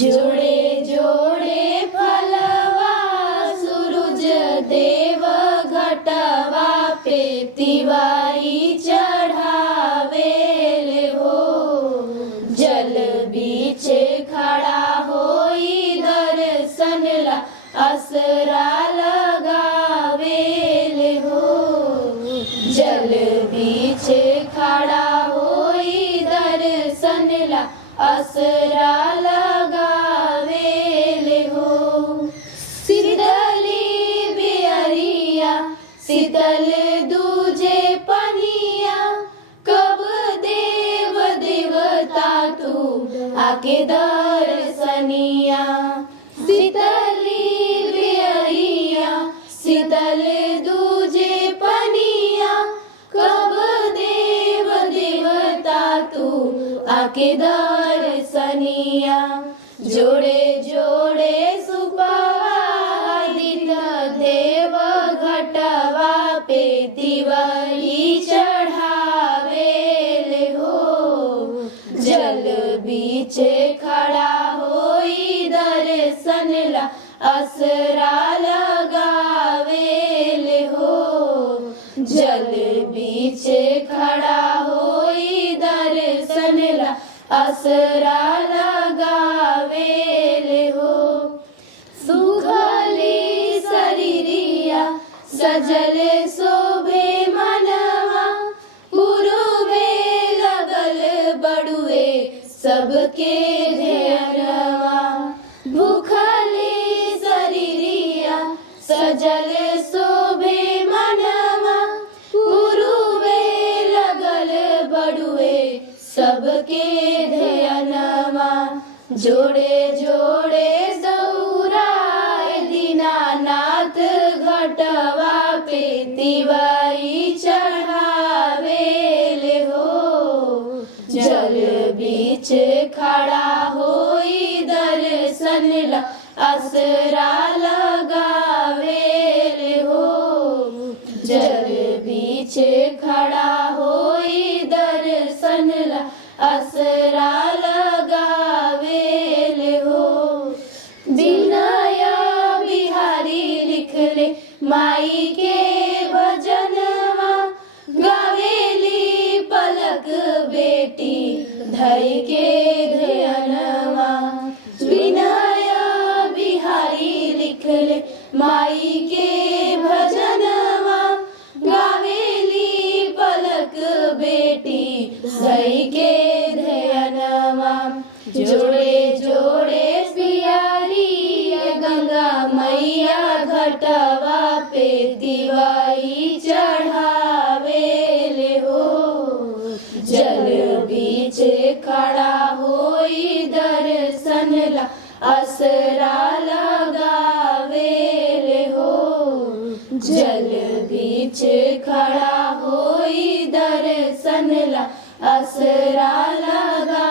जोड़े जोड़े फलवा सूरज देव घटवा पे तिवारी चढ़ावेले हो। जल बीचे खड़ा होई दर्शन ला असरा लगावेले हो। जल बीचे खड़ा होई दर्शन ला असरा लगावेले हो। शीतली बियरिया शीतल दूजे पनिया कब देव देवता तू आके दर्शनिया। शीतली बियरिया शीतल दूजे पनिया कब देव देवता तू आके दर्शनिया। जोड़े जोड़े सुपादित देव घटवा पे तिवारी चढ़ावेले हो। जल बीचे खड़ा होई दर्शन ला असरा लगावेले हो। जल बीचे खड़ा होई दर्शन ला असरा लगावेले हो। सुखली शरीरिया सजल शोभे मनवा पूर्वे लगल बड़ुए सबके ध्यानवा। भूखली शरीरिया सजल शोभे मनवा पूर्वे लगल बड़ुए सबके ध्यानवा। जोड़े जोड़े दौराए दीनानाथ घटवा पे तिवारी चढ़ावेले हो। जल बीच खड़ा होई दर्शन ला असरा लगावेले हो। जल बीच खड़ा होई दर्शन ला असरा लगावेले हो। विनय बिहारी लिख ले माई के भजनवा गावेली पलक बेटी धई के ध्यानवा। विनय बिहारी लिख ले माई के भजनवा गावेली पलक बेटी धई के ध्यानवा। जोड़े जोड़े प्यारी गंगा मैया घटवा पे तिवारी चढ़ावेले हो। जल बीच खड़ा होई दर्शन ला असरा लगावेले हो। जल बीच खड़ा होई दर्शन ला असरा लगा